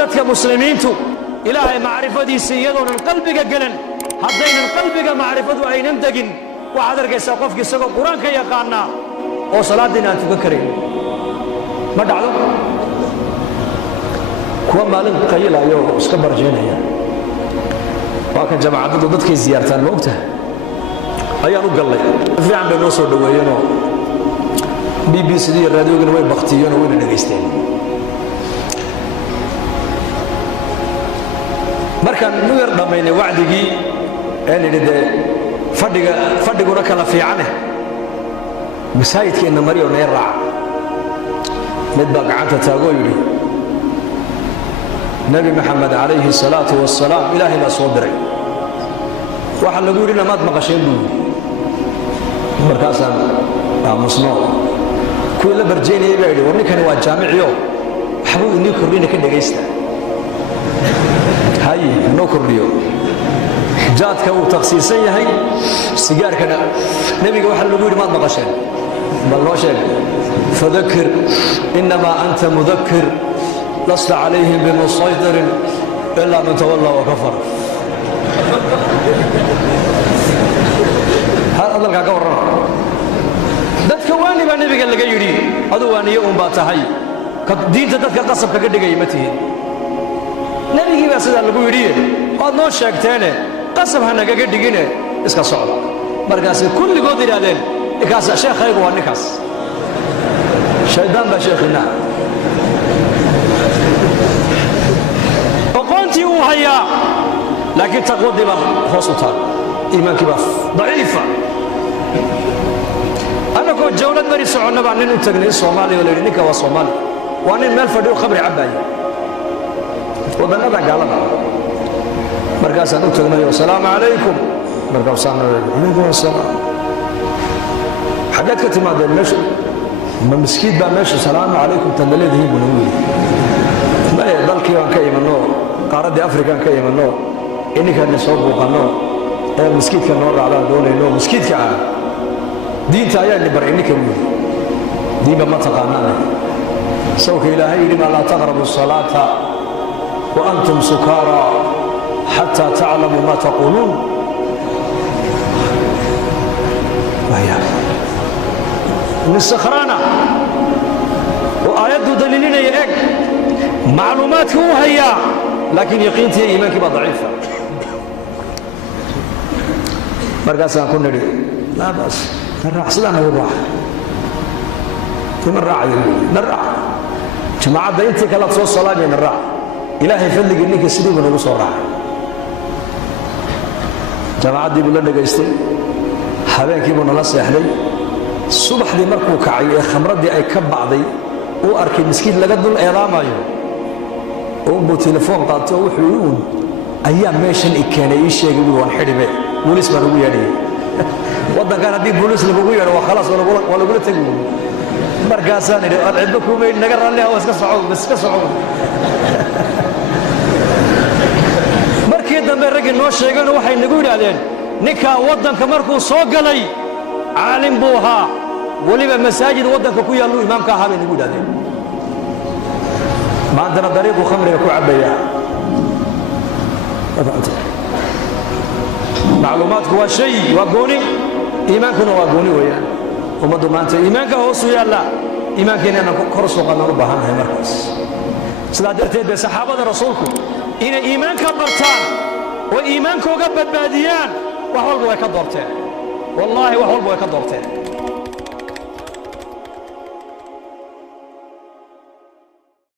dadka muslimiintu ilaahay macrifadiisa iyadoonan qalbiga galan haddaynan qalbiga macrifadu aynan degin waxaad arkaysaa qofkii isagoo qur-aanka yaqaana oo salaadiina aan tukan karayn ma dhacdo kuwa maalin qaylayo oo iska barjeynaya waa kan jamaacaddu dadkay ziyaartaan ma ogtahay ayaan u gallay fiican bay noo soo dhaweeyeenoo BBC iyo raadiyoogana way baktiyeen oo wayna dhegaysteen markaan nu yar dhammaynay wacdigii een idhi dee fadhiguna kala fiicane masaajidkeenna mariyo nay raaca mid baa gacanta taagoo yidhi nebi maxamed calayhi salaatu wassalaam ilaahay baa soo diray waxaa lagu yidhi namaad maqasheen buu yidhi markaasaan aamusno kuwii la barjeynayay baa yidhi war ninkani waa jaamiciyo waxbuu inii kordhina ka dhegaysta haye noo kordhiyo jaadka uu takhsiisan yahay sigaarkana nebiga waxaa lagu yidhi maad maqasheen bal noo sheeg fadakir inamaa anta mudakir lasta calayhim bimusaydirin ilaa man tawallaa wakafar hadalkaa ka warrama dadka waani baa nebiga laga yidhi adu waaniye uun baa tahay diinta dadka qasabka ka dhigaya ma tihin nebigii baa sidaa lagu yidhiye waad noo sheegteene qasab ha nagaga dhigine iska socda markaasay kulligood yidhaahdeen ninkaas sheekhaygu waa ninkaas shaydaan baa sheekhinaa aqoontii uu hayaa laakiin taqwadii baa hoos u taal iimaankii baa daciifa annagoo jawlad bari soconna baa nin u tagnay soomaaliya oo la yidhi ninka waa soomaali waa nin meel fadhiyo khamri cabbaaya wadannada gaalada markaasaan u tagnay assalaamu calaykum markaasaan calaykum assalaam xaggeed ka timaadeen meesha ma miskiid baa meesha salaamu calaykum tanda leedihiin buu nagu yidhi maye dalkii baan ka imanno qaaraddii afrikaan ka imanno ininkaanna soo buuqanno ee miskiidka noo raacdaan doonayno miskiidka ah diinta ayaa ni baray ninka buu yidhi diinba ma taqaanaane sawka ilaahay yidhi maa laa taqrabu salaata wa antum sukaara xataa taclamuu maa taquuluun nisakhraana oo aayadduu daliilinaya eg macluumaadka uu hayaa laakiin yaqiintii iimaankii baa daciifa markaasaan ku nidhi laa baas na raac sidaa nagu raaca ima raacayo na raac jamaacadda intii kalaad soo salaamaya na raac ilaahay fadligii ninka sidii buu nagu soo raacay jamaacaddii buu la dhegaystay habeenkii buu nala seexday subaxdii markuu kacay ee khamraddii ay ka bacday uu arkay miskiid laga dul eedaamayo uunbuu telefoon qaatay oo wuxuu uun ayaa meeshan i keenay ii sheegay buu waan xidhibe booliis baan ugu yeedhayay waddankan haddii booliis lagugu yeedho waa khalaas waa lagula tegi markaasaan idhi ad cidba kuumaydhi naga raalli ah iska socow bas iska socow markii dambe raggii noo sheegeenoo waxay nagu yidhaahdeen ninkaa waddanka markuu soo galay caalim buu ahaa weliba masaajid waddanka ku yaalluu imaamka ahaa bay nagu yidhahdeen maantana dariiquu khamriga ku cabbayaa macluumaadku waa shay waa gooni iimaankuna waa gooni weeyaan ummaddu maanta iimaanka hoosu yaalla iimaankeena inaan kor soo qadnaan u baahannahay markaas sidaa darteed bay saxaabada rasuulku inay iimaanka bartaan oo iimaankooga badbaadiyaan wax walba way ka doorteen wallaahi wax walba way ka doorteen